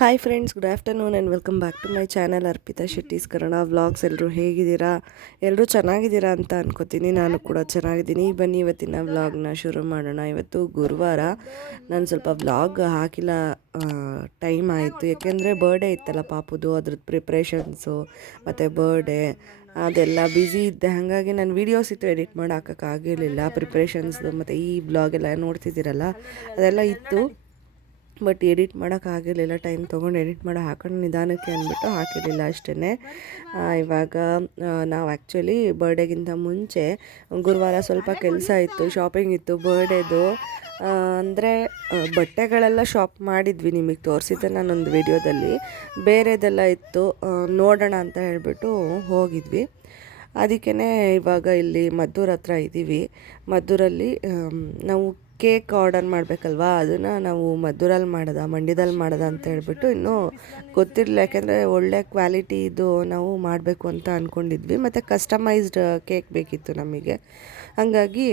Hi friends, good afternoon and welcome back to my channel Arpita Shetty's Kannada vlogs. ಎಲ್ಲರೂ ಹೇಗಿದ್ದೀರಾ? ಎಲ್ಲರೂ ಚೆನ್ನಾಗಿದ್ದೀರಾ ಅಂತ ಅನ್ಕೋತೀನಿ. ನಾನು ಕೂಡ ಚೆನ್ನಾಗಿದ್ದೀನಿ. ಬನ್ನಿ ಇವತ್ತಿನ ವ್ಲಾಗ್ನ ಶುರು ಮಾಡೋಣ. ಇವತ್ತು ಗುರುವಾರ. ನಾನು ಸ್ವಲ್ಪ ವ್ಲಾಗ್ ಹಾಕಿಲ್ಲ, ಟೈಮ್ ಆಯಿತು. ಯಾಕೆಂದರೆ ಬರ್ಡೇ ಇತ್ತಲ್ಲ ಪಾಪುದು, ಅದ್ರದ್ದು ಪ್ರಿಪ್ರೇಷನ್ಸು ಮತ್ತು ಬರ್ಡೇ ಅದೆಲ್ಲ ಬ್ಯುಸಿ ಇದ್ದೆ. ಹಾಗಾಗಿ ನಾನು ವೀಡಿಯೋಸ್ ಇತ್ತು ಎಡಿಟ್ ಮಾಡಿ ಹಾಕೋಕ್ಕಾಗಿರಲಿಲ್ಲ. ಪ್ರಿಪ್ರೇಷನ್ಸ್ದು ಮತ್ತು ಈ ವ್ಲಾಗೆಲ್ಲ ನೋಡ್ತಿದ್ದೀರಲ್ಲ ಅದೆಲ್ಲ ಇತ್ತು. ಬಟ್ ಎಡಿಟ್ ಮಾಡೋಕ್ಕಾಗಿರಲಿಲ್ಲ. ಟೈಮ್ ತೊಗೊಂಡು ಎಡಿಟ್ ಮಾಡಿ ಹಾಕೊಂಡು ನಿಧಾನಕ್ಕೆ ಅಂದ್ಬಿಟ್ಟು ಹಾಕಿರಲಿಲ್ಲ ಅಷ್ಟೇ. ಇವಾಗ ನಾವು ಆ್ಯಕ್ಚುಲಿ ಬರ್ಡೇಗಿಂತ ಮುಂಚೆ ಗುರುವಾರ ಸ್ವಲ್ಪ ಕೆಲಸ ಇತ್ತು, ಶಾಪಿಂಗ್ ಇತ್ತು ಬರ್ಡೇದು. ಅಂದರೆ ಬಟ್ಟೆಗಳೆಲ್ಲ ಶಾಪ್ ಮಾಡಿದ್ವಿ, ನಿಮಗೆ ತೋರಿಸಿದ್ದೆ ನಾನೊಂದು ವಿಡಿಯೋದಲ್ಲಿ. ಬೇರೆದೆಲ್ಲ ಇತ್ತು, ನೋಡೋಣ ಅಂತ ಹೇಳಿಬಿಟ್ಟು ಹೋಗಿದ್ವಿ. ಅದಕ್ಕೇ ಇವಾಗ ಇಲ್ಲಿ ಮದ್ದೂರು ಹತ್ರ ಇದ್ದೀವಿ. ಮದ್ದೂರಲ್ಲಿ ನಾವು ಕೇಕ್ ಆರ್ಡರ್ ಮಾಡಬೇಕಲ್ವಾ, ಅದನ್ನು ನಾವು ಮದ್ದೂರಲ್ಲಿ ಮಂಡ್ಯದಲ್ಲಿ ಮಾಡೋದ ಅಂತ ಹೇಳ್ಬಿಟ್ಟು ಇನ್ನೂ ಗೊತ್ತಿರಲಿಲ್ಲ. ಯಾಕೆಂದರೆ ಒಳ್ಳೆ ಕ್ವಾಲಿಟಿದು ನಾವು ಮಾಡಬೇಕು ಅಂತ ಅಂದ್ಕೊಂಡಿದ್ವಿ. ಮತ್ತು ಕಸ್ಟಮೈಸ್ಡ್ ಕೇಕ್ ಬೇಕಿತ್ತು ನಮಗೆ. ಹಾಗಾಗಿ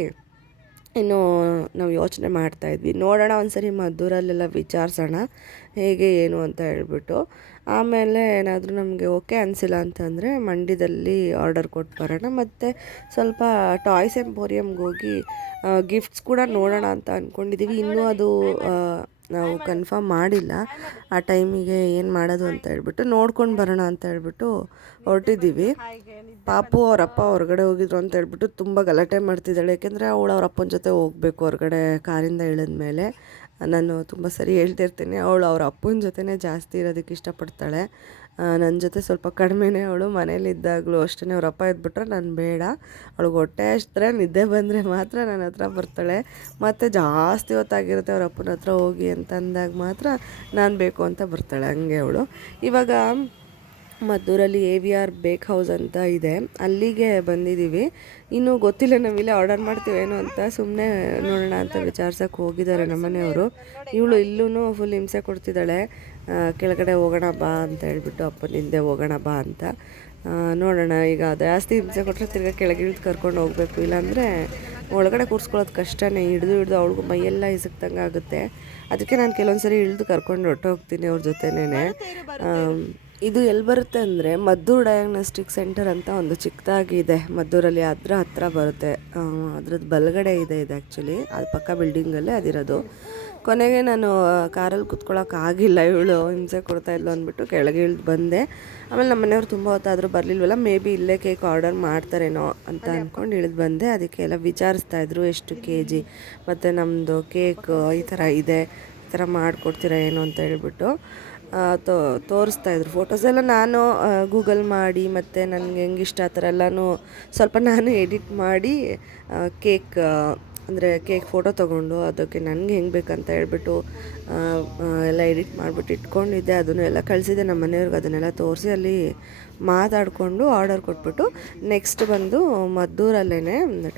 ಇನ್ನು ನಾವು ಯೋಚನೆ ಮಾಡ್ತಾಯಿದ್ವಿ. ನೋಡೋಣ ಒಂದ್ಸರಿ ಮದ್ದೂರಲ್ಲೆಲ್ಲ ವಿಚಾರಿಸೋಣ ಹೇಗೆ ಏನು ಅಂತ ಹೇಳ್ಬಿಟ್ಟು. ಆಮೇಲೆ ಏನಾದರೂ ನಮಗೆ ಓಕೆ ಅನಿಸಿಲ್ಲ ಅಂತಂದರೆ ಮಂಡ್ಯದಲ್ಲಿ ಆರ್ಡರ್ ಕೊಟ್ಟು ಬರೋಣ. ಮತ್ತು ಸ್ವಲ್ಪ ಟಾಯ್ಸ್ ಎಂಪೋರಿಯಮ್ಗೆ ಹೋಗಿ ಗಿಫ್ಟ್ಸ್ ಕೂಡ ನೋಡೋಣ ಅಂತ ಅಂದ್ಕೊಂಡಿದ್ದೀವಿ. ಇನ್ನೂ ಅದು ನಾವು ಕನ್ಫರ್ಮ್ ಮಾಡಿಲ್ಲ. ಆ ಟೈಮಿಗೆ ಏನು ಮಾಡೋದು ಅಂತ ಹೇಳ್ಬಿಟ್ಟು ನೋಡ್ಕೊಂಡು ಬರೋಣ ಅಂತ ಹೇಳ್ಬಿಟ್ಟು ಹೊರಟಿದ್ದೀವಿ. ಪಾಪು ಅವರಪ್ಪ ಹೊರಗಡೆ ಹೋಗಿದ್ರು ಅಂತ ಹೇಳ್ಬಿಟ್ಟು ತುಂಬ ಗಲಾಟೆ ಮಾಡ್ತಿದ್ದಾಳೆ. ಯಾಕೆಂದರೆ ಅವಳು ಅವ್ರ ಅಪ್ಪನ ಜೊತೆ ಹೋಗಬೇಕು ಹೊರಗಡೆ ಕಾರಿಂದ ಇಳಿದ ಮೇಲೆ. ನಾನು ತುಂಬ ಸರಿ ಹೇಳ್ತಿರ್ತೀನಿ, ಅವಳು ಅವ್ರ ಅಪ್ಪನ ಜೊತೆನೇ ಜಾಸ್ತಿ ಇರೋದಕ್ಕೆ ಇಷ್ಟಪಡ್ತಾಳೆ. ನನ್ನ ಜೊತೆ ಸ್ವಲ್ಪ ಕಡಿಮೆನೇ. ಅವಳು ಮನೇಲಿದ್ದಾಗಲೂ ಅಷ್ಟೇ, ಅವ್ರ ಅಪ್ಪ ಇದ್ಬಿಟ್ರೆ ನಾನು ಬೇಡ. ಅವಳಿಗೆ ಹೊಟ್ಟೆ ಅಷ್ಟೇ ನಿದ್ದೆ ಬಂದರೆ ಮಾತ್ರ ನನ್ನ ಹತ್ರ ಬರ್ತಾಳೆ. ಮತ್ತು ಜಾಸ್ತಿ ಹೊತ್ತಾಗಿರುತ್ತೆ ಅವ್ರ ಅಪ್ಪನ ಹತ್ರ ಹೋಗಿ ಅಂತ ಅಂದಾಗ ಮಾತ್ರ ನಾನು ಬೇಕು ಅಂತ ಬರ್ತಾಳೆ. ಹಂಗೆ ಅವಳು. ಇವಾಗ ಮದ್ದೂರಲ್ಲಿ AVR ಬೇಕ್ ಹೌಸ್ ಅಂತ ಇದೆ, ಅಲ್ಲಿಗೆ ಬಂದಿದ್ದೀವಿ. ಇನ್ನೂ ಗೊತ್ತಿಲ್ಲ ನಾವಿಲ್ಲೇ ಆರ್ಡರ್ ಮಾಡ್ತೀವೇನೋ ಅಂತ. ಸುಮ್ಮನೆ ನೋಡೋಣ ಅಂತ ವಿಚಾರ್ಸೋಕ್ಕೆ ಹೋಗಿದ್ದಾರೆ ನಮ್ಮನೆಯವರು. ಇವಳು ಇಲ್ಲೂ ಫುಲ್ ಹಿಂಸೆ ಕೊಡ್ತಿದ್ದಾಳೆ. ಕೆಳಗಡೆ ಹೋಗೋಣ ಬಾ ಅಂತ ಹೇಳ್ಬಿಟ್ಟು, ಅಪ್ಪನ ಹಿಂದೆ ಹೋಗೋಣ ಬಾ ಅಂತ. ನೋಡೋಣ, ಈಗ ಜಾಸ್ತಿ ಹಿಂಸೆ ಕೊಟ್ಟರೆ ತಿರ್ಗಿ ಕೆಳಗೆ ಇಳಿದು ಕರ್ಕೊಂಡು ಹೋಗಬೇಕು. ಇಲ್ಲಾಂದರೆ ಒಳಗಡೆ ಕೂರಿಸ್ಕೊಳ್ಳೋದು ಕಷ್ಟನೇ. ಹಿಡಿದು ಅವ್ಳಿಗೂ ಮೈಯೆಲ್ಲ ಇಸಕ್ದಂಗೆ ಆಗುತ್ತೆ. ಅದಕ್ಕೆ ನಾನು ಕೆಲವೊಂದು ಸರಿ ಇಳಿದು ಕರ್ಕೊಂಡು ಹೊರಟೋಗ್ತೀನಿ ಅವ್ರ ಜೊತೆನೇ. ಇದು ಎಲ್ಲಿ ಬರುತ್ತೆ ಅಂದರೆ ಮದ್ದೂರು ಡಯಾಗ್ನೋಸ್ಟಿಕ್ ಸೆಂಟರ್ ಅಂತ ಒಂದು ಚಿಕ್ಕದಾಗಿದೆ ಮದ್ದೂರಲ್ಲಿ, ಅದರ ಹತ್ರ ಬರುತ್ತೆ. ಅದ್ರದ್ದು ಬಲಗಡೆ ಇದೆ ಇದು. ಆ್ಯಕ್ಚುಲಿ ಅದು ಪಕ್ಕ ಬಿಲ್ಡಿಂಗಲ್ಲೇ ಅದಿರೋದು. ಕೊನೆಗೆ ನಾನು ಕಾರಲ್ಲಿ ಕುತ್ಕೊಳ್ಳೋಕ್ಕಾಗಿಲ್ಲ, ಇವಳು ಹಿಂಸೆ ಕೊಡ್ತಾಯಿದ್ಲು ಅಂದ್ಬಿಟ್ಟು ಕೆಳಗೆ ಇಳಿದು ಬಂದೆ. ಆಮೇಲೆ ನಮ್ಮ ಮನೆಯವ್ರು ತುಂಬ ಹೊತ್ತಾದರೂ ಬರಲಿಲ್ವಲ್ಲ, ಮೇ ಬಿ ಇಲ್ಲೇ ಕೇಕ್ ಆರ್ಡರ್ ಮಾಡ್ತಾರೇನೋ ಅಂತ ಅಂದ್ಕೊಂಡು ಇಳಿದು ಬಂದೆ. ಅದಕ್ಕೆ ಎಲ್ಲ ವಿಚಾರಿಸ್ತಾಯಿದ್ರು ಎಷ್ಟು kg ಮತ್ತು ನಮ್ಮದು ಕೇಕ್ ಈ ಥರ ಇದೆ, ಈ ಥರ ಮಾಡಿಕೊಡ್ತೀರಾ ಏನು ಅಂತ ಹೇಳ್ಬಿಟ್ಟು ತೋರಿಸ್ತಾಯಿದ್ರು. ಫೋಟೋಸ್ ಎಲ್ಲ ನಾನು ಗೂಗಲ್ ಮಾಡಿ ಮತ್ತು ನನಗೆ ಹೆಂಗಿಷ್ಟ ಆ ಥರ ಎಲ್ಲನೂ ಸ್ವಲ್ಪ ನಾನು ಎಡಿಟ್ ಮಾಡಿ ಕೇಕ್ ಅಂದರೆ ಕೇಕ್ ಫೋಟೋ ತೊಗೊಂಡು ಅದಕ್ಕೆ ನನಗೆ ಹೆಂಗೆ ಬೇಕಂತ ಹೇಳ್ಬಿಟ್ಟು ಎಲ್ಲ ಎಡಿಟ್ ಮಾಡಿಬಿಟ್ಟು ಇಟ್ಕೊಂಡಿದ್ದೆ. ಅದನ್ನು ಎಲ್ಲ ಕಳಿಸಿದ್ದೆ ನಮ್ಮ ಮನೆಯವ್ರಿಗೆ. ಅದನ್ನೆಲ್ಲ ತೋರಿಸಿ ಅಲ್ಲಿ ಮಾತಾಡಿಕೊಂಡು ಆರ್ಡರ್ ಕೊಟ್ಬಿಟ್ಟು ನೆಕ್ಸ್ಟ್ ಬಂದು ಮದ್ದೂರಲ್ಲೇ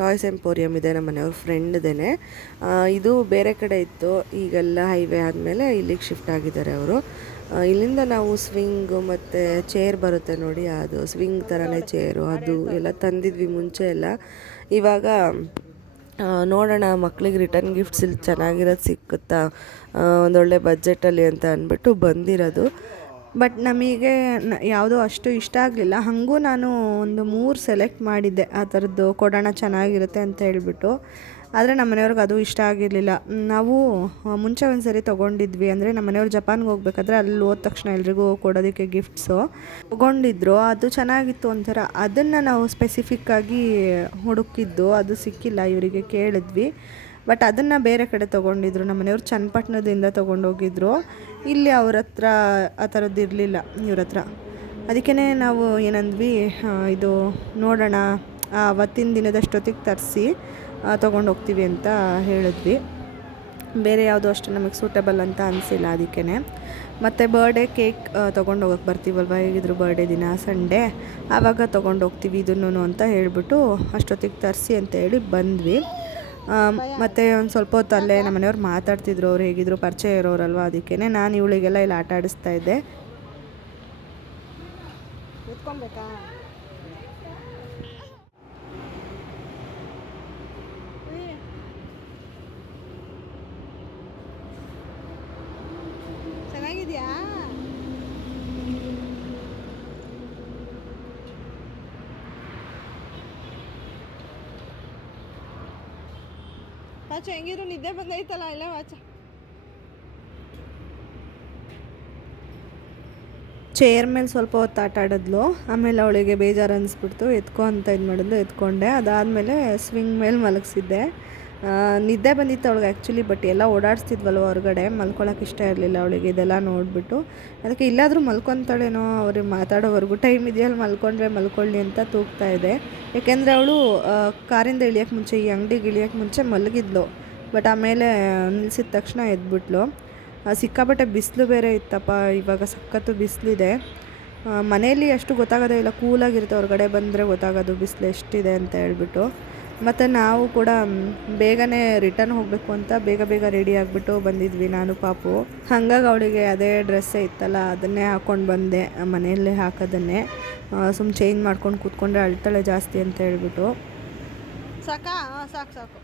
ಟಾಯ್ಸ್ ಎಂಪೋರಿಯಮ್ ಇದೆ, ನಮ್ಮ ಮನೆಯವ್ರ ಫ್ರೆಂಡ್ದೇ. ಇದು ಬೇರೆ ಕಡೆ ಇತ್ತು, ಈಗೆಲ್ಲ ಹೈವೇ ಆದಮೇಲೆ ಇಲ್ಲಿಗೆ ಶಿಫ್ಟ್ ಆಗಿದ್ದಾರೆ ಅವರು. ಇಲ್ಲಿಂದ ನಾವು ಸ್ವಿಂಗು ಮತ್ತು ಚೇರ್ ಬರುತ್ತೆ ನೋಡಿ, ಅದು ಸ್ವಿಂಗ್ ಥರನೇ ಚೇರು, ಅದು ಎಲ್ಲ ತಂದಿದ್ವಿ ಮುಂಚೆ ಎಲ್ಲ. ಇವಾಗ ನೋಡೋಣ ಮಕ್ಳಿಗೆ ರಿಟರ್ನ್ ಗಿಫ್ಟ್ಸ್ ಇಲ್ಲಿ ಚೆನ್ನಾಗಿರೋದು ಸಿಕ್ಕುತ್ತಾ ಒಂದೊಳ್ಳೆ ಬಜೆಟಲ್ಲಿ ಅಂತ ಅಂದ್ಬಿಟ್ಟು ಬಂದಿರೋದು. ಬಟ್ ನಮಗೆ ಯಾವುದೋ ಅಷ್ಟು ಇಷ್ಟ ಆಗಲಿಲ್ಲ. ಹಾಗೂ ನಾನು ಒಂದು 3 ಸೆಲೆಕ್ಟ್ ಮಾಡಿದ್ದೆ ಆ ಥರದ್ದು ಕೊಡೋಣ ಚೆನ್ನಾಗಿರುತ್ತೆ ಅಂತ ಹೇಳ್ಬಿಟ್ಟು. ಆದರೆ ನಮ್ಮ ಮನೆಯವ್ರಿಗೆ ಅದು ಇಷ್ಟ ಆಗಿರಲಿಲ್ಲ. ನಾವು ಮುಂಚೆ ಒಂದು ಸರಿ ತೊಗೊಂಡಿದ್ವಿ, ಅಂದರೆ ನಮ್ಮ ಮನೆಯವ್ರು ಜಪಾನ್ಗೆ ಹೋಗ್ಬೇಕಾದ್ರೆ ಅಲ್ಲಿ ಹೋದ ತಕ್ಷಣ ಎಲ್ರಿಗೂ ಕೊಡೋದಕ್ಕೆ ಗಿಫ್ಟ್ಸು ತೊಗೊಂಡಿದ್ರು. ಅದು ಚೆನ್ನಾಗಿತ್ತು ಒಂಥರ. ಅದನ್ನು ನಾವು ಸ್ಪೆಸಿಫಿಕ್ಕಾಗಿ ಹುಡುಕಿದ್ದು, ಅದು ಸಿಕ್ಕಿಲ್ಲ. ಇವರಿಗೆ ಕೇಳಿದ್ವಿ, ಬಟ್ ಅದನ್ನು ಬೇರೆ ಕಡೆ ತೊಗೊಂಡಿದ್ರು. ನಮ್ಮ ಮನೆಯವ್ರು ಚನ್ನಪಟ್ಟಣದಿಂದ ತೊಗೊಂಡೋಗಿದ್ರು. ಇಲ್ಲಿ ಅವ್ರ ಹತ್ರ ಆ ಥರದ್ದು ಇರಲಿಲ್ಲ ಇವ್ರ ಹತ್ರ. ಅದಕ್ಕೇ ನಾವು ಏನಂದ್ವಿ, ಇದು ನೋಡೋಣ ಅವತ್ತಿನ ದಿನದಷ್ಟೊತ್ತಿಗೆ ತರಿಸಿ ತೊಗೊಂಡೋಗ್ತೀವಿ ಅಂತ ಹೇಳಿದ್ವಿ. ಬೇರೆ ಯಾವುದೋ ಅಷ್ಟು ನಮಗೆ ಸೂಟೇಬಲ್ ಅಂತ ಅನಿಸಿಲ್ಲ. ಅದಕ್ಕೇ ಮತ್ತು ಬರ್ಡೇ ಕೇಕ್ ತೊಗೊಂಡೋಗಕ್ಕೆ ಬರ್ತೀವಲ್ವ, ಹೇಗಿದ್ರು ಬರ್ಡೇ ದಿನ ಸಂಡೇ, ಆವಾಗ ತೊಗೊಂಡೋಗ್ತೀವಿ ಇದನ್ನು ಅಂತ ಹೇಳಿಬಿಟ್ಟು ಅಷ್ಟೊತ್ತಿಗೆ ತರಿಸಿ ಅಂತ ಹೇಳಿ ಬಂದ್ವಿ. ಮತ್ತು ಒಂದು ಸ್ವಲ್ಪ ಹೊತ್ತು ಅಲ್ಲೇ ನಮ್ಮ ಮನೆಯವ್ರು ಮಾತಾಡ್ತಿದ್ರು. ಅವ್ರು ಹೇಗಿದ್ರು ಪರಿಚಯ ಇರೋರಲ್ವ, ಅದಕ್ಕೇ ನಾನು ಇವಳಿಗೆಲ್ಲ ಇಲ್ಲಿ ಆಟ ಆಡಿಸ್ತಾ ಇದ್ದೆ. ಎತ್ಕೊಬೇಕಾ? ಚೆನ್ನಾಗಿದೆಯಾ? ವಾಚ ಹೆಂಗಿರು ನಿದ್ದೆ ಬಂದೈತಲ್ಲ ಇಲ್ಲ ವಾಚ. ಚೇರ್ ಮೇಲೆ ಸ್ವಲ್ಪ ಹೊತ್ತು ಆಟ ಆಡಿದ್ಲು. ಆಮೇಲೆ ಅವಳಿಗೆ ಬೇಜಾರು ಅನಿಸ್ಬಿಡ್ತು, ಎತ್ಕೊ ಅಂತ ಇದು ಮಾಡಿದ್ಲು. ಎತ್ಕೊಂಡೆ. ಅದಾದಮೇಲೆ ಸ್ವಿಂಗ್ ಮೇಲೆ ಮಲಗಿಸಿದ್ದೆ. ನಿದ್ದೆ ಬಂದಿತ್ತು ಅವಳಿಗೆ ಆ್ಯಕ್ಚುಲಿ, ಬಟ್ ಎಲ್ಲ ಓಡಾಡಿಸ್ತಿದ್ವಲ್ವ ಹೊರಗಡೆ, ಮಲ್ಕೊಳಕ್ಕೆ ಇಷ್ಟ ಇರಲಿಲ್ಲ ಅವಳಿಗೆ ಇದೆಲ್ಲ ನೋಡಿಬಿಟ್ಟು. ಅದಕ್ಕೆ ಇಲ್ಲಾದರೂ ಮಲ್ಕೊತಾಳೇನೋ ಅವ್ರಿಗೆ ಮಾತಾಡೋವರೆಗೂ, ಟೈಮ್ ಇದೆಯಲ್ಲ ಮಲ್ಕೊಂಡ್ರೆ ಮಲ್ಕೊಳ್ಳಿ ಅಂತ ತೂಗ್ತಾ ಇದೆ. ಯಾಕೆಂದರೆ ಅವಳು ಕಾರಿಂದ ಇಳಿಯೋಕ್ಕೆ ಮುಂಚೆ, ಈ ಅಂಗಡಿಗೆ ಇಳಿಯೋಕ್ಕೆ ಮುಂಚೆ ಮಲಗಿದ್ಲು. ಬಟ್ ಆಮೇಲೆ ನಿಲ್ಸಿದ ತಕ್ಷಣ ಎದ್ಬಿಟ್ಲು. ಸಿಕ್ಕಾಪಟ್ಟೆ ಬಿಸಿಲು ಬೇರೆ ಇತ್ತಪ್ಪ, ಇವಾಗ ಸಖತ್ತು ಬಿಸಿಲಿದೆ. ಮನೆಯಲ್ಲಿ ಅಷ್ಟು ಗೊತ್ತಾಗೋದೇ ಇಲ್ಲ, ಕೂಲಾಗಿರುತ್ತೆ, ಹೊರಗಡೆ ಬಂದರೆ ಗೊತ್ತಾಗೋದು ಬಿಸಿಲು ಎಷ್ಟಿದೆ ಅಂತ ಹೇಳ್ಬಿಟ್ಟು. ಮತ್ತು ನಾವು ಕೂಡ ಬೇಗನೆ ರಿಟರ್ನ್ ಹೋಗಬೇಕು ಅಂತ ಬೇಗ ಬೇಗ ರೆಡಿ ಆಗಿಬಿಟ್ಟು ಬಂದಿದ್ವಿ ನಾನು ಪಾಪು. ಹಾಗಾಗಿ ಅವಳಿಗೆ ಅದೇ ಡ್ರೆಸ್ಸೇ ಇತ್ತಲ್ಲ ಅದನ್ನೇ ಹಾಕ್ಕೊಂಡು ಬಂದೆ, ಮನೆಯಲ್ಲೇ ಹಾಕೋದನ್ನೇ. ಸುಮ್ಮನೆ ಚೇಂಜ್ ಮಾಡ್ಕೊಂಡು ಕೂತ್ಕೊಂಡ್ರೆ ಅಳ್ತಾಳೆ ಜಾಸ್ತಿ ಅಂತ ಹೇಳ್ಬಿಟ್ಟು. ಸಾಕಾ? ಸಾಕು ಸಾಕು.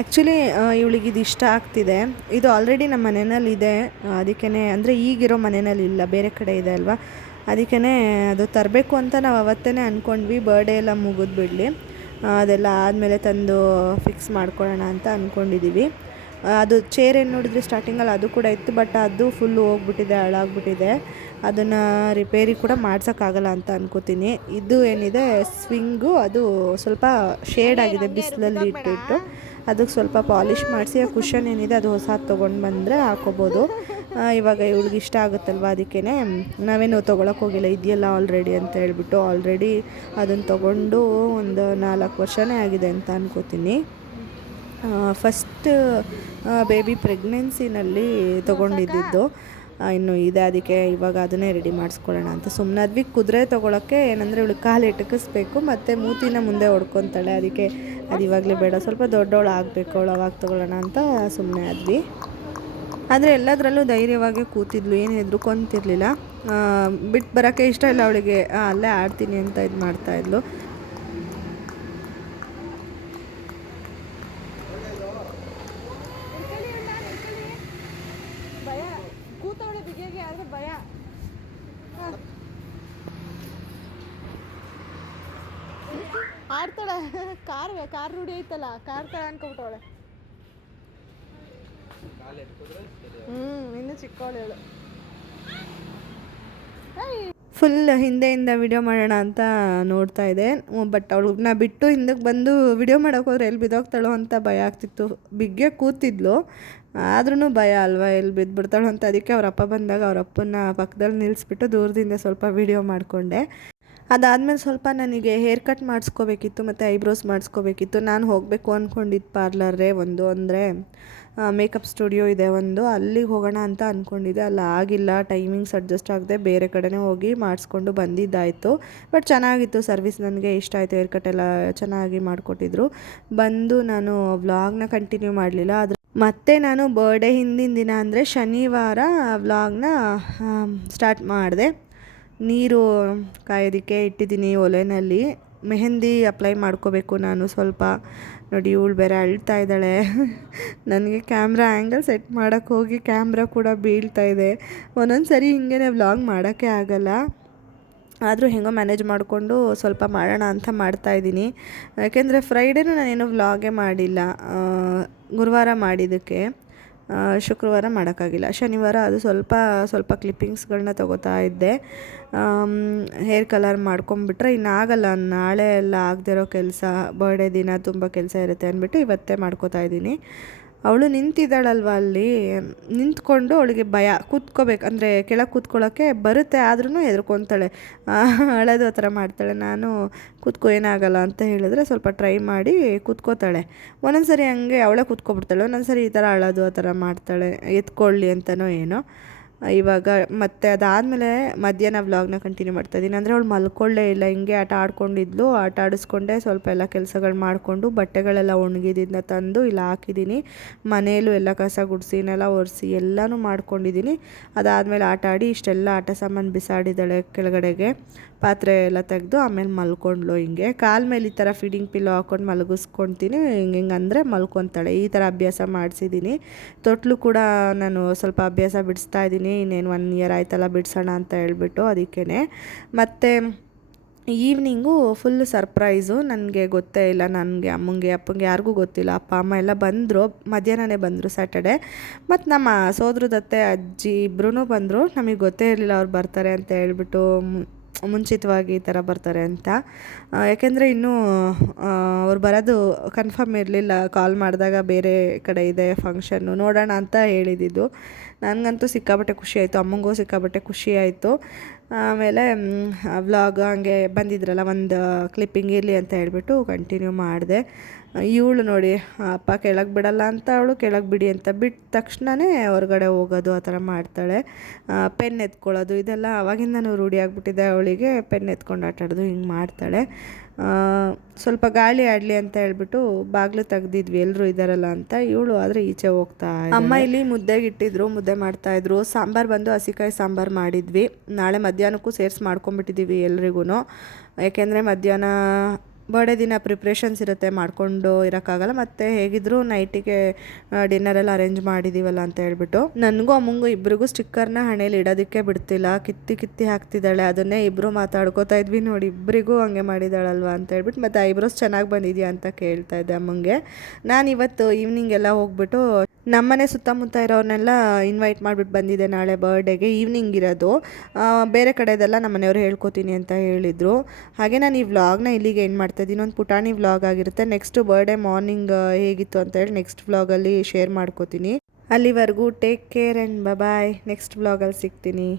ಆ್ಯಕ್ಚುಲಿ ಇವಳಿಗೆ ಇದು ಇಷ್ಟ ಆಗ್ತಿದೆ. ಇದು ಆಲ್ರೆಡಿ ನಮ್ಮ ಮನೆಯಲ್ಲಿದೆ, ಅದಕ್ಕೇ ಅಂದರೆ ಈಗಿರೋ ಮನೆಯಲ್ಲಿ ಇಲ್ಲ, ಬೇರೆ ಕಡೆ ಇದೆ ಅಲ್ವಾ, ಅದಕ್ಕೇ ಅದು ತರಬೇಕು ಅಂತ ನಾವು ಅವತ್ತೇ ಅಂದ್ಕೊಂಡ್ವಿ. ಬರ್ಡೇ ಎಲ್ಲ ಮುಗಿದು ಬಿಡಲಿ, ಅದೆಲ್ಲ ಆದಮೇಲೆ ತಂದು ಫಿಕ್ಸ್ ಮಾಡ್ಕೊಳ್ಳೋಣ ಅಂತ ಅಂದ್ಕೊಂಡಿದ್ದೀವಿ. ಅದು ಚೇರ್ ಏನು ನೋಡಿದ್ರೆ ಸ್ಟಾರ್ಟಿಂಗಲ್ಲಿ ಅದು ಕೂಡ ಇತ್ತು, ಬಟ್ ಅದು ಫುಲ್ಲು ಹೋಗ್ಬಿಟ್ಟಿದೆ, ಹಾಳಾಗ್ಬಿಟ್ಟಿದೆ. ಅದನ್ನು ರಿಪೇರಿ ಕೂಡ ಮಾಡ್ಸೋಕ್ಕಾಗಲ್ಲ ಅಂತ ಅನ್ಕೋತೀನಿ. ಇದು ಏನಿದೆ ಸ್ವಿಂಗು, ಅದು ಸ್ವಲ್ಪ ಶೇಡ್ ಆಗಿದೆ ಬಿಸಿಲಲ್ಲಿ ಇಟ್ಟಿಟ್ಟು. ಅದಕ್ಕೆ ಸ್ವಲ್ಪ ಪಾಲಿಷ್ ಮಾಡಿಸಿ ಆ ಕುಷನ್ ಏನಿದೆ ಅದು ಹೊಸದು ತೊಗೊಂಡು ಬಂದರೆ ಹಾಕೋಬೋದು. ಇವಾಗ ಇವಳಿಗೆ ಇಷ್ಟ ಆಗುತ್ತಲ್ವ, ಅದಕ್ಕೇ ನಾವೇನು ತೊಗೊಳಕ್ಕೆ ಹೋಗಿಲ್ಲ, ಇದೆಯಲ್ಲ ಆಲ್ರೆಡಿ ಅಂತ ಹೇಳ್ಬಿಟ್ಟು. ಆಲ್ರೆಡಿ ಅದನ್ನು ತೊಗೊಂಡು ಒಂದು 4 ವರ್ಷನೇ ಆಗಿದೆ ಅಂತ ಅನ್ಕೋತೀನಿ. ಫಸ್ಟ್ ಬೇಬಿ ಪ್ರೆಗ್ನೆನ್ಸಿನಲ್ಲಿ ತೊಗೊಂಡಿದ್ದು ಇನ್ನು ಇದೆ, ಅದಕ್ಕೆ ಇವಾಗ ಅದನ್ನೇ ರೆಡಿ ಮಾಡಿಸ್ಕೊಳ್ಳೋಣ ಅಂತ ಸುಮ್ಮನಾದ್ವಿ. ಕುದುರೆ ತೊಗೊಳಕ್ಕೆ ಏನಂದರೆ ಇವಳಿಗೆ ಕಾಲು ಎಟಕಿಸ್ಬೇಕು ಮತ್ತು ಮೂತಿನ ಮುಂದೆ ಹೊಡ್ಕೊತಾಳೆ, ಅದಕ್ಕೆ ಅದು ಇವಾಗಲೇ ಬೇಡ, ಸ್ವಲ್ಪ ದೊಡ್ಡವಳು ಆಗಬೇಕು, ಅವಳು ಅವಾಗ ತೊಗೊಳ್ಳೋಣ ಅಂತ ಸುಮ್ಮನೆ ಆದ್ವಿ. ಆದರೆ ಎಲ್ಲದರಲ್ಲೂ ಧೈರ್ಯವಾಗಿ ಕೂತಿದ್ಲು, ಏನು ಹೆದರ್ಕೊಂತಿರ್ಲಿಲ್ಲ. ಬಿಟ್ಟು ಬರೋಕ್ಕೆ ಇಷ್ಟ ಇಲ್ಲ ಅವಳಿಗೆ, ಅಲ್ಲೇ ಆಡ್ತೀನಿ ಅಂತ ಇದು ಮಾಡ್ತಾಯಿದ್ಲು. ಭಯ ಕೂತವಳೆ ಬಿಗಿಯಾಗಿ, ಆದರೆ ಭಯ. ಆಡ್ತಾಳೆ, ಕಾರ್ ರೂಢಿ ಐತಲ್ಲ, ಕಾರ್ ತರ ಅನ್ಕೊಬಿಟ್ಟವಳೆ. ಇನ್ನು ಚಿಕ್ಕವಳು. ಫುಲ್ ಹಿಂದೆಯಿಂದ ವಿಡಿಯೋ ಮಾಡೋಣ ಅಂತ ನೋಡ್ತಾ ಇದೆ, ಬಟ್ ಅವಳನ್ನ ಬಿಟ್ಟು ಹಿಂದಕ್ಕೆ ಬಂದು ವಿಡಿಯೋ ಮಾಡೋಕೆ ಹೋದ್ರೆ ಎಲ್ಲಿ ಬಿದ್ದೋಗ್ತಾಳೋ ಅಂತ ಭಯ ಆಗ್ತಿತ್ತು. ಬಿಗ್ಗೆ ಕೂತಿದ್ಲು, ಆದ್ರೂ ಭಯ ಅಲ್ವಾ, ಎಲ್ಲಿ ಬಿದ್ದುಬಿಡ್ತಾಳೋ ಅಂತ. ಅದಕ್ಕೆ ಅವ್ರ ಅಪ್ಪ ಬಂದಾಗ ಅವ್ರ ಅಪ್ಪನ ಪಕ್ಕದಲ್ಲಿ ನಿಲ್ಲಿಸ್ಬಿಟ್ಟು ದೂರದಿಂದ ಸ್ವಲ್ಪ ವಿಡಿಯೋ ಮಾಡಿಕೊಂಡೆ. ಅದಾದಮೇಲೆ ಸ್ವಲ್ಪ ನನಗೆ ಹೇರ್ ಕಟ್ ಮಾಡಿಸ್ಕೋಬೇಕಿತ್ತು ಮತ್ತು ಐಬ್ರೋಸ್ ಮಾಡಿಸ್ಕೋಬೇಕಿತ್ತು. ನಾನು ಹೋಗಬೇಕು ಅಂದ್ಕೊಂಡಿದ್ದು ಪಾರ್ಲರೇ ಒಂದು, ಅಂದರೆ ಮೇಕಪ್ ಸ್ಟುಡಿಯೋ ಇದೆ ಒಂದು, ಅಲ್ಲಿಗೆ ಹೋಗೋಣ ಅಂತ ಅಂದ್ಕೊಂಡಿದ್ದೆ. ಅಲ್ಲಿ ಆಗಿಲ್ಲ, ಟೈಮಿಂಗ್ಸ್ ಅಡ್ಜಸ್ಟ್ ಆಗದೆ ಬೇರೆ ಕಡೆನೇ ಹೋಗಿ ಮಾಡಿಸ್ಕೊಂಡು ಬಂದಿದ್ದಾಯಿತು. ಬಟ್ ಚೆನ್ನಾಗಿತ್ತು ಸರ್ವಿಸ್, ನನಗೆ ಇಷ್ಟ ಆಯಿತು. ಹೇರ್ ಕಟ್ ಎಲ್ಲ ಚೆನ್ನಾಗಿ ಮಾಡಿಕೊಟ್ಟಿದ್ರು. ಬಂದು ನಾನು ವ್ಲಾಗ್ನ ಕಂಟಿನ್ಯೂ ಮಾಡಲಿಲ್ಲ. ಮತ್ತೆ ನಾನು ಬರ್ಡೇ ಹಿಂದಿನ ದಿನ ಅಂದರೆ ಶನಿವಾರ ವ್ಲಾಗ್ನ ಸ್ಟಾರ್ಟ್ ಮಾಡಿದೆ. ನೀರು ಕಾಯೋದಕ್ಕೆ ಇಟ್ಟಿದ್ದೀನಿ ಒಲೆಯಲ್ಲಿ. ಮೆಹಂದಿ ಅಪ್ಲೈ ಮಾಡ್ಕೋಬೇಕು ನಾನು ಸ್ವಲ್ಪ. ನೋಡಿ ಇವಳು ಬೇರೆ ಅಳ್ತಾ ಇದ್ದಾಳೆ. ನನಗೆ ಕ್ಯಾಮ್ರಾ ಆ್ಯಂಗಲ್ ಸೆಟ್ ಮಾಡೋಕ್ಕೆ ಹೋಗಿ ಕ್ಯಾಮ್ರಾ ಕೂಡ ಬೀಳ್ತಾ ಇದೆ. ಒಂದೊಂದು ಸರಿ ಹಿಂಗೆ ವ್ಲಾಗ್ ಮಾಡೋಕ್ಕೆ ಆಗಲ್ಲ, ಆದರೂ ಹೆಂಗೋ ಮ್ಯಾನೇಜ್ ಮಾಡಿಕೊಂಡು ಸ್ವಲ್ಪ ಮಾಡೋಣ ಅಂತ ಮಾಡ್ತಾಯಿದ್ದೀನಿ. ಯಾಕೆಂದರೆ ಫ್ರೈಡೇನೂ ನಾನೇನು ವ್ಲಾಗೇ ಮಾಡಿಲ್ಲ, ಗುರುವಾರ ಮಾಡಿದ್ದಕ್ಕೆ. ಶುಕ್ರವಾರ ಮಾಡೋಕ್ಕಾಗಿಲ್ಲ. ಶನಿವಾರ ಅದು ಸ್ವಲ್ಪ ಕ್ಲಿಪ್ಪಿಂಗ್ಸ್ಗಳನ್ನ ತೊಗೋತಾ ಇದ್ದೆ. ಹೇರ್ ಕಲರ್ ಮಾಡ್ಕೊಂಬಿಟ್ರೆ ಇನ್ನಾಗಲ್ಲ, ನಾಳೆ ಎಲ್ಲ ಆಗದಿರೋ ಕೆಲಸ, ಬರ್ಡೇ ದಿನ ತುಂಬ ಕೆಲಸ ಇರುತ್ತೆ ಅಂದ್ಬಿಟ್ಟು ಇವತ್ತೇ ಮಾಡ್ಕೋತಾ ಇದ್ದೀನಿ. ಅವಳು ನಿಂತಿದ್ದಾಳಲ್ವ ಅಲ್ಲಿ, ನಿಂತ್ಕೊಂಡು ಅವಳಿಗೆ ಭಯ, ಕೂತ್ಕೋಬೇಕು ಅಂದರೆ ಕೆಳಗೆ ಕೂತ್ಕೊಳ್ಳೋಕ್ಕೆ ಬರುತ್ತೆ, ಆದ್ರೂ ಹೆದರ್ಕೊತಾಳೆ, ಅಳೋದು ಆ ಥರ ಮಾಡ್ತಾಳೆ. ನಾನು ಕೂತ್ಕೋ ಏನಾಗಲ್ಲ ಅಂತ ಹೇಳಿದ್ರೆ ಸ್ವಲ್ಪ ಟ್ರೈ ಮಾಡಿ ಕೂತ್ಕೋತಾಳೆ. ಒಂದೊಂದು ಸರಿ ಹಂಗೆ ಅವಳೇ ಕೂತ್ಕೊಬಿಡ್ತಾಳೆ, ಒಂದೊಂದು ಸರಿ ಈ ಥರ ಅಳೋದು ಆ ಥರ ಮಾಡ್ತಾಳೆ, ಎತ್ಕೊಳ್ಳಿ ಅಂತನೋ ಏನೋ. ಇವಾಗ ಮತ್ತೆ ಅದಾದಮೇಲೆ ಮಧ್ಯಾಹ್ನ ವ್ಲಾಗ್ನ ಕಂಟಿನ್ಯೂ ಮಾಡ್ತಾಯಿದ್ದೀನಿ. ಅಂದರೆ ಅವಳು ಮಲ್ಕೊಳ್ಳೇ ಇಲ್ಲ, ಹಿಂಗೆ ಆಟ ಆಡ್ಕೊಂಡಿದ್ಲು. ಆಟ ಆಡಿಸ್ಕೊಂಡೆ ಸ್ವಲ್ಪ ಎಲ್ಲ ಕೆಲಸಗಳು ಮಾಡಿಕೊಂಡು ಬಟ್ಟೆಗಳೆಲ್ಲ ಒಣಗಿದ್ದನ್ನ ತಂದು ಇಲ್ಲಿ ಹಾಕಿದ್ದೀನಿ. ಮನೆಯಲ್ಲೂ ಎಲ್ಲ ಕಸ ಗುಡಿಸಿ ನೆಲ ಒರೆಸಿ ಎಲ್ಲನೂ ಮಾಡ್ಕೊಂಡಿದ್ದೀನಿ. ಅದಾದಮೇಲೆ ಆಟ ಆಡಿ ಇಷ್ಟೆಲ್ಲ ಆಟ ಸಾಮಾನು ಬಿಸಾಡಿದ್ದಾಳೆ ಕೆಳಗಡೆಗೆ. ಪಾತ್ರೆ ಎಲ್ಲ ತೆಗೆದು ಆಮೇಲೆ ಮಲ್ಕೊಂಡ್ಳು. ಹಿಂಗೆ ಕಾಲ ಮೇಲೆ ಈ ಥರ ಫೀಡಿಂಗ್ ಪಿಲ್ಲೋ ಹಾಕ್ಕೊಂಡು ಮಲಗಿಸ್ಕೊಳ್ತೀನಿ. ಹಿಂಗೆ ಅಂದರೆ ಮಲ್ಕೊತಾಳೆ. ಈ ಥರ ಅಭ್ಯಾಸ ಮಾಡಿಸಿದ್ದೀನಿ. ತೊಟ್ಲು ಕೂಡ ನಾನು ಸ್ವಲ್ಪ ಅಭ್ಯಾಸ ಬಿಡಿಸ್ತಾ ಇದ್ದೀನಿ. ಇನ್ನೇನು 1 ಇಯರ್ ಆಯ್ತಲ್ಲ ಬಿಡಿಸೋಣ ಅಂತ ಹೇಳ್ಬಿಟ್ಟು, ಅದಕ್ಕೇ. ಮತ್ತು ಈವ್ನಿಂಗು ಫುಲ್ ಸರ್ಪ್ರೈಸು. ನನಗೆ ಗೊತ್ತೇ ಇಲ್ಲ, ನನಗೆ ಅಮ್ಮಂಗೆ ಅಪ್ಪಂಗೆ ಯಾರಿಗೂ ಗೊತ್ತಿಲ್ಲ. ಅಪ್ಪ ಅಮ್ಮ ಎಲ್ಲ ಬಂದರು, ಮಧ್ಯಾಹ್ನನೇ ಬಂದರು ಸ್ಯಾಟರ್ಡೆ. ಮತ್ತು ನಮ್ಮ ಸೋದರದತ್ತೆ ಅಜ್ಜಿ ಇಬ್ಬರೂ ಬಂದರು. ನಮಗೆ ಗೊತ್ತೇ ಇರಲಿಲ್ಲ ಅವ್ರು ಬರ್ತಾರೆ ಅಂತ ಹೇಳ್ಬಿಟ್ಟು, ಮುಂಚಿತವಾಗಿ ಈ ಥರ ಬರ್ತಾರೆ ಅಂತ. ಯಾಕೆಂದರೆ ಇನ್ನೂ ಅವ್ರು ಬರೋದು ಕನ್ಫರ್ಮ್ ಇರಲಿಲ್ಲ. ಕಾಲ್ ಮಾಡಿದಾಗ ಬೇರೆ ಕಡೆ ಇದೆ ಫಂಕ್ಷನ್ನು, ನೋಡೋಣ ಅಂತ ಹೇಳಿದ್ದು. ನನಗಂತೂ ಸಿಕ್ಕಾಬಟ್ಟೆ ಖುಷಿ ಆಯಿತು, ಅಮ್ಮಂಗೂ ಸಿಕ್ಕಾಬಟ್ಟೆ ಖುಷಿ ಆಯಿತು. ಆಮೇಲೆ ವ್ಲಾಗ್ ಹಂಗೆ ಬಂದಿದ್ರಲ್ಲ, ಒಂದು ಕ್ಲಿಪ್ಪಿಂಗ್ ಇರಲಿ ಅಂತ ಹೇಳ್ಬಿಟ್ಟು ಕಂಟಿನ್ಯೂ ಮಾಡಿದೆ. ಇವಳು ನೋಡಿ, ಅಪ್ಪ ಕೆಳಗೆ ಬಿಡಲ್ಲ ಅಂತ ಅವಳು ಕೆಳಗೆ ಬಿಡಿ ಅಂತ ಬಿಟ್ಟ ತಕ್ಷಣವೇ ಹೊರಗಡೆ ಹೋಗೋದು ಆ ಥರ ಮಾಡ್ತಾಳೆ. ಪೆನ್ ಎತ್ಕೊಳ್ಳೋದು ಇದೆಲ್ಲ ಆವಾಗಿಂದನೂ ರೂಢಿ ಆಗಿಬಿಟ್ಟಿದೆ ಅವಳಿಗೆ. ಪೆನ್ ಎತ್ಕೊಂಡು ಆಟಾಡೋದು ಹಿಂಗೆ ಮಾಡ್ತಾಳೆ. ಸ್ವಲ್ಪ ಗಾಳಿ ಆಡಲಿ ಅಂತ ಹೇಳ್ಬಿಟ್ಟು ಬಾಗಿಲು ತೆಗ್ದಿದ್ವಿ, ಎಲ್ಲರೂ ಇದ್ದಾರಲ್ಲ ಅಂತ. ಇವಳು ಆದರೆ ಈಚೆ ಹೋಗ್ತಾ ಅಮ್ಮ ಇಲ್ಲಿ ಮುದ್ದೆಗೆ ಇಟ್ಟಿದ್ರು, ಮುದ್ದೆ ಮಾಡ್ತಾಯಿದ್ರು. ಸಾಂಬಾರು ಬಂದು ಹಸಿಕಾಯಿ ಸಾಂಬಾರು ಮಾಡಿದ್ವಿ. ನಾಳೆ ಮಧ್ಯಾಹ್ನಕ್ಕೂ ಸೇರಿಸಿ ಮಾಡ್ಕೊಂಬಿಟ್ಟಿದ್ದೀವಿ ಎಲ್ರಿಗೂ. ಯಾಕೆಂದರೆ ಮಧ್ಯಾಹ್ನ ಬರ್ಡೇ ದಿನ ಪ್ರಿಪ್ರೇಷನ್ಸ್ ಇರುತ್ತೆ, ಮಾಡಿಕೊಂಡು ಇರೋಕ್ಕಾಗಲ್ಲ. ಮತ್ತು ಹೇಗಿದ್ದರೂ ನೈಟಿಗೆ ಡಿನ್ನರೆಲ್ಲ ಅರೇಂಜ್ ಮಾಡಿದ್ದೀವಲ್ಲ ಅಂತ ಹೇಳ್ಬಿಟ್ಟು. ನನಗೂ ಅಮ್ಮಂಗೂ ಇಬ್ಬರಿಗೂ ಸ್ಟಿಕ್ಕರ್ನ ಹಣೆಯಲ್ಲಿ ಇಡೋದಕ್ಕೆ ಬಿಡ್ತಿಲ್ಲ, ಕಿತ್ತಿ ಹಾಕ್ತಿದ್ದಾಳೆ. ಅದನ್ನೇ ಇಬ್ಬರು ಮಾತಾಡ್ಕೋತಾ ಇದ್ವಿ. ನೋಡಿ, ಇಬ್ಬರಿಗೂ ಹಂಗೆ ಮಾಡಿದ್ದಾಳಲ್ವ ಅಂತ ಹೇಳ್ಬಿಟ್ಟು. ಮತ್ತು ಐಬ್ರೋಸ್ ಚೆನ್ನಾಗಿ ಬಂದಿದೆಯಾ ಅಂತ ಕೇಳ್ತಾ ಇದ್ದೆ ಅಮ್ಮಂಗೆ. ನಾನು ಇವತ್ತು ಈವ್ನಿಂಗ್ ಎಲ್ಲ ಹೋಗ್ಬಿಟ್ಟು ನಮ್ಮನೆ ಸುತ್ತಮುತ್ತ ಇರೋರನ್ನೆಲ್ಲ ಇನ್ವೈಟ್ ಮಾಡಿಬಿಟ್ಟು ಬಂದಿದ್ದೆ ನಾಳೆ ಬರ್ಡೇಗೆ. ಈವ್ನಿಂಗ್ ಇರೋದು, ಬೇರೆ ಕಡೆದೆಲ್ಲ ನಮ್ಮ ಮನೆಯವರು ಹೇಳ್ಕೊತೀನಿ ಅಂತ ಹೇಳಿದರು. ಹಾಗೆ ನಾನು ಈ ವ್ಲಾಗ್ನ ಇಲ್ಲಿಗೆ ಏನು ಮಾಡ್ತಾಯಿದ್ದೀನಿ, ಒಂದು ಪುಟಾಣಿ ವ್ಲಾಗ್ ಆಗಿರುತ್ತೆ. ನೆಕ್ಸ್ಟ್ ಬರ್ಡೇ ಮಾರ್ನಿಂಗ್ ಹೇಗಿತ್ತು ಅಂತ ಹೇಳಿ ನೆಕ್ಸ್ಟ್ ವ್ಲಾಗಲ್ಲಿ ಶೇರ್ ಮಾಡ್ಕೋತೀನಿ. ಅಲ್ಲಿವರೆಗೂ take care and bye. Next ವ್ಲಾಗಲ್ಲಿ ಸಿಗ್ತೀನಿ.